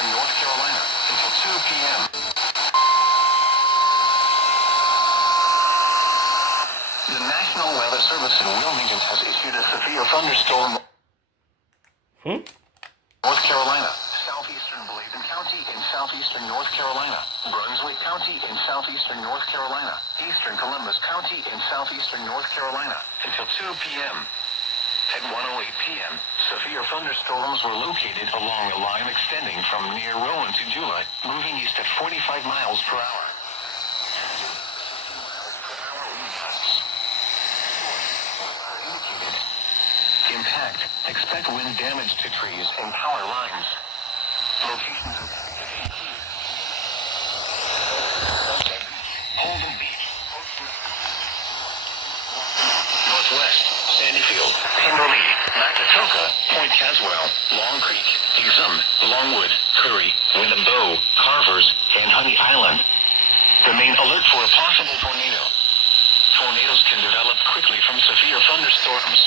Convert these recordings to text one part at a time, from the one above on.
southeastern North Carolina until 2 p.m. The National Weather Service in Wilmington has issued a severe thunderstorm. North Carolina, southeastern Bladen County in southeastern North Carolina, Brunswick County in southeastern North Carolina, eastern Columbus County in southeastern North Carolina until 2 p.m. At 1:08 p.m., severe thunderstorms were located along a line extending from near Rowan to July, moving east at 45 miles per hour. Impact. Expect wind damage to trees and power lines. Locations of Holden Beach, Northwest, Sandyfield, Pemberley, Macatoka, Point Caswell, Long Creek, Exum, Longwood, Curry, Winnebago, Carvers, and Honey Island. Remain alert for a possible tornado. Tornadoes can develop quickly from severe thunderstorms.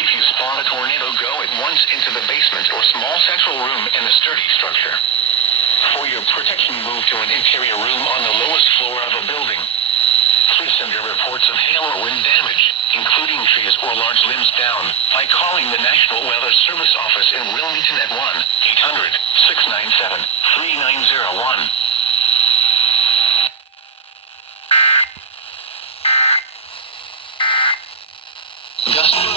If you spot a tornado, go at once into the basement or small central room in a sturdy structure. For your protection, move to an interior room on the lowest floor of a building. Please send your reports of hail or wind damage, including trees or large limbs down, by calling the National Weather Service office in Wilmington at 1-800-697-3901. Gust